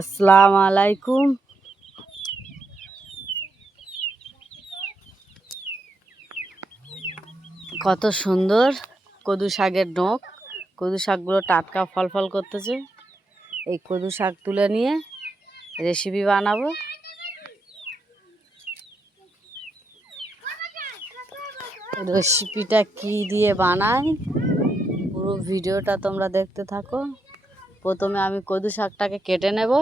আসসালামু আলাইকুম। কত সুন্দর কদু শাকের ডোক। কদু শাকগুলো টাটকা ফল ফল করতেছে। এই কদু শাক তুলে নিয়ে রেসিপি বানাবো। রেসিপিটা কি দিয়ে বানাই পুরো ভিডিওটা তোমরা দেখতে থাকো। প্রথমে আমি কদু শাকটাকে কেটে নেব।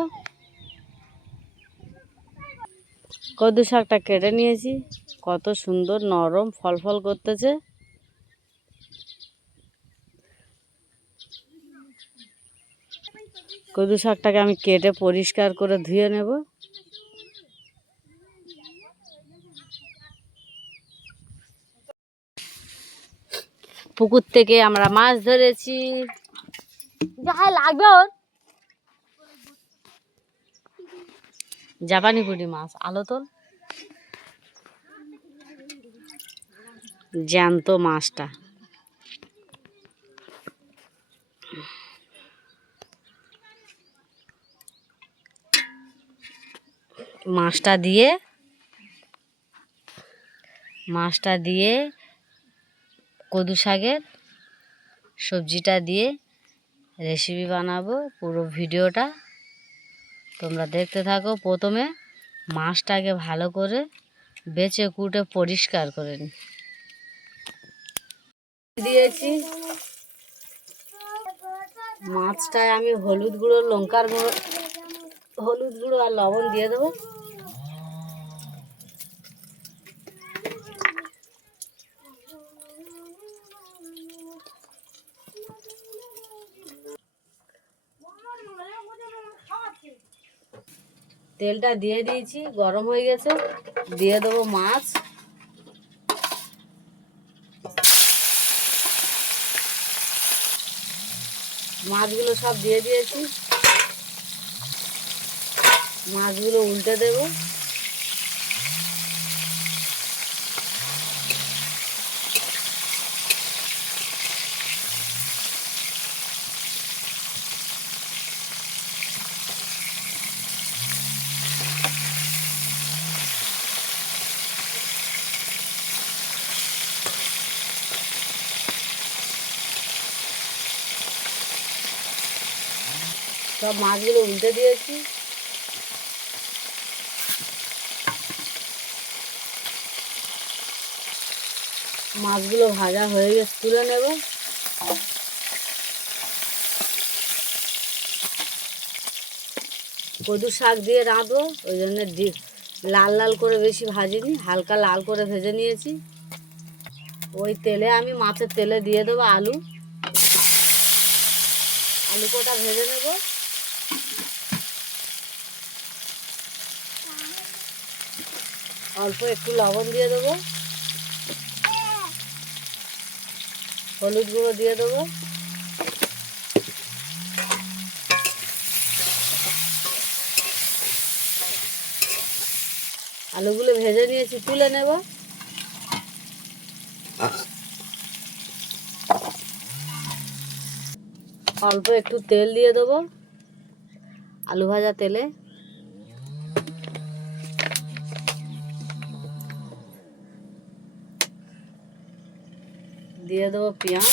কদু শাকটা কেটে নিয়েছি, কত সুন্দর নরম ফল ফল করতেছে। কদু শাকটাকে আমি কেটে পরিষ্কার করে ধুয়ে নেব। পুকুর থেকে আমরা মাছ ধরেছি। যাই লাগবে ওর জাপানি পুঁটি মাছ, আলো তোল। জ্যান্ত মাছটা মাছটা দিয়ে কদু শাকের সবজিটা দিয়ে রেসিপি বানাবো। পুরো ভিডিওটা তোমরা দেখতে থাকো। প্রথমে মাছটাকে ভালো করে বেছে কুটে পরিষ্কার করে দিয়েছি। মাছটায় আমি হলুদ গুঁড়ো, লঙ্কার গুঁড়ো, হলুদ গুঁড়ো আর লবণ দিয়ে দেবো। তেলটা দিয়ে দিয়েছি, গরম হয়ে গেছে। দিয়ে দেবো মাছ। মাছগুলো সব দিয়ে দিয়েছি। মাছগুলো উল্টে দেবো। সব মাছগুলো উল্টে দিয়েছি। মাছগুলো ভাজা হয়ে গেছে, তুলে নেব। কদু শাক দিয়ে রাঁধবো, ওই জন্য লাল লাল করে বেশি ভাজিনি, হালকা লাল করে ভেজে নিয়েছি। ওই তেলে আমি মাছের তেলে দিয়ে দেবো আলু কটা ভেজে নেব। অল্প একটু লবণ দিয়ে দেবো, হলুদ গুঁড়ো দিয়ে দেবো। আলুগুলো ভেজে নিয়েছি, তুলে নেব। অল্প একটু তেল দিয়ে দেবো, আলু ভাজা তেলে। দিয়ে দেবো পেঁয়াজ।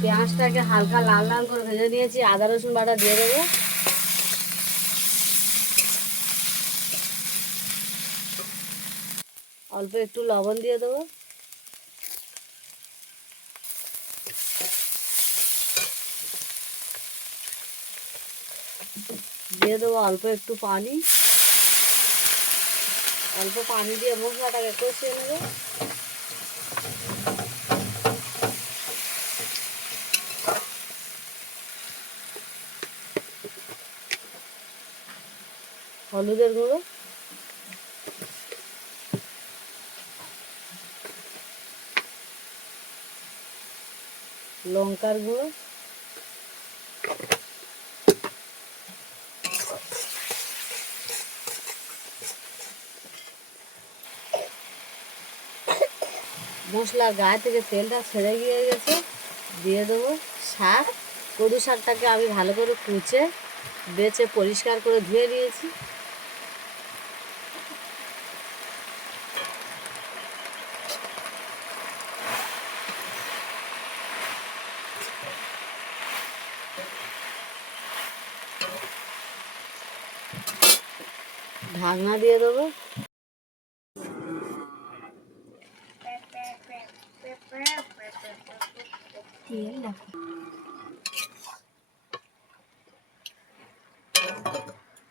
পেঁয়াজটাকে হালকা লাল লাল করে ভেজে নিয়েছি। আদা রসুন বাটা দিয়ে দেবো। অল্প একটু লবণ দিয়ে দেবো। দিয়ে দেবো অল্প একটু পানি। অল্প পানি দিয়ে মশলাটাকে কষিয়ে নেব। হলুদের গুঁড়ো, লঙ্কার গুঁড়ো, মশলার গায়ে থেকে তেলটা ছেড়ে গিয়ে গেছে, দিয়ে দেবো শাক। কদু শাকটাকে আমি ভালো করে কুচে বেছে পরিষ্কার করে ধুয়ে নিয়েছি। ঢাকনা দিয়ে দেবো।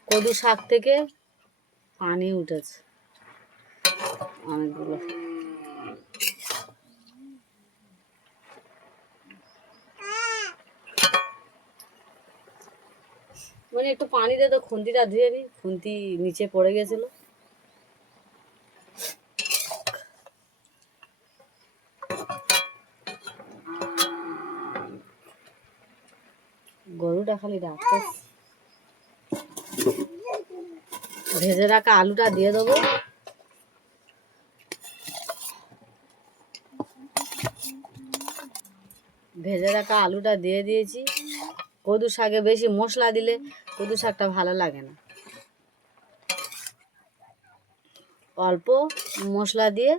কদু শাক থেকে পানি উঠেছে অনেকগুলো। মানে একটু পানি দিয়ে তো খুন্তিটা ধুয়ে নিই, খুন্তি নিচে পড়ে গেছিল। গরুটা খালি ডাকতে। ভেজে রাখা আলুটা দিয়ে দেবো। ভেজে রাখা আলুটা দিয়ে দিয়েছি। কদু শাকে বেশি মশলা দিলে কদু শাকটা ভালো লাগে না। অল্প মশলা দিয়ে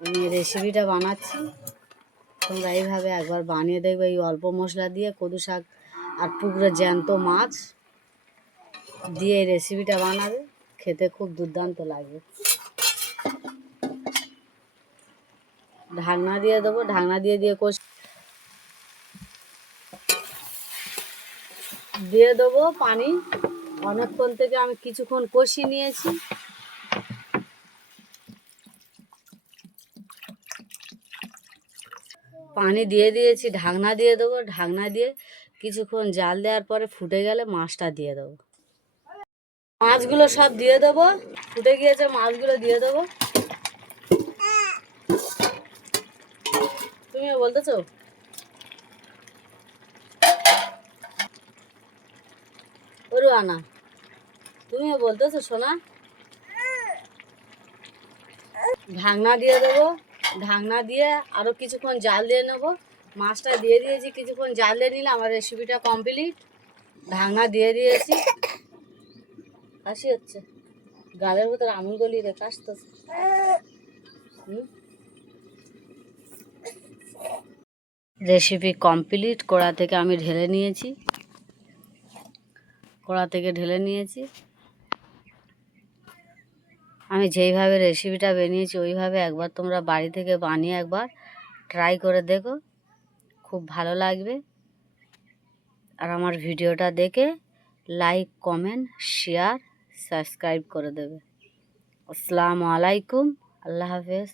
আমি রেসিপিটা বানাচ্ছি। তোমরা এইভাবে একবার বানিয়ে দেখবে, এই অল্প মশলা দিয়ে কদু শাক আর পুকুরে জ্যান্ত মাছ দিয়ে এই রেসিপিটা বানাবে, খেতে খুব দুর্দান্ত লাগবে। ঢাকনা দিয়ে দেবো। ঢাকনা দিয়ে দিয়ে দেবো পানি। অনেকক্ষণ থেকে আমি কিছুক্ষণ কষিয়ে নিয়েছি। পানি দিয়ে দিয়েছি, ঢাকনা দিয়ে দেবো। ঢাকনা দিয়ে কিছুক্ষণ জাল দেওয়ার পরে ফুটে গেলে মাছটা দিয়ে দেবো। মাছগুলো সব দিয়ে দেবো। ফুটে গিয়েছে, মাছগুলো দিয়ে দেবো। তুমিও বলতেছো? ওরু আনা, তুমিও বলতেছো সোনা? ঢাকনা দিয়ে দেবো। ঢাকনা দিয়ে আরও কিছুক্ষণ জাল দিয়ে নেবো। মাছটা দিয়ে দিয়েছি, কিছুক্ষণ জাল দিয়ে নিলে আমার রেসিপিটা কমপ্লিট। ঢাকনা দিয়ে দিয়েছি। কাশি হচ্ছে, গালের ভিতরে আমুল গলিয়ে রে কাশতেছে। Recipe complete. কড়া থেকে আমি ঢেলে নিয়েছি। কড়া থেকে ঢেলে নিয়েছি। আমি যেইভাবে রেসিপিটা বানিয়েছি ওইভাবে একবার তোমরা বাড়ি থেকে বানিয়ে একবার ট্রাই করে দেখো, খুব ভালো লাগবে। আর আমার ভিডিওটা দেখে লাইক, কমেন্ট, শেয়ার, সাবস্ক্রাইব করে দেবে। আসসালামু আলাইকুম, আল্লাহ হাফেজ।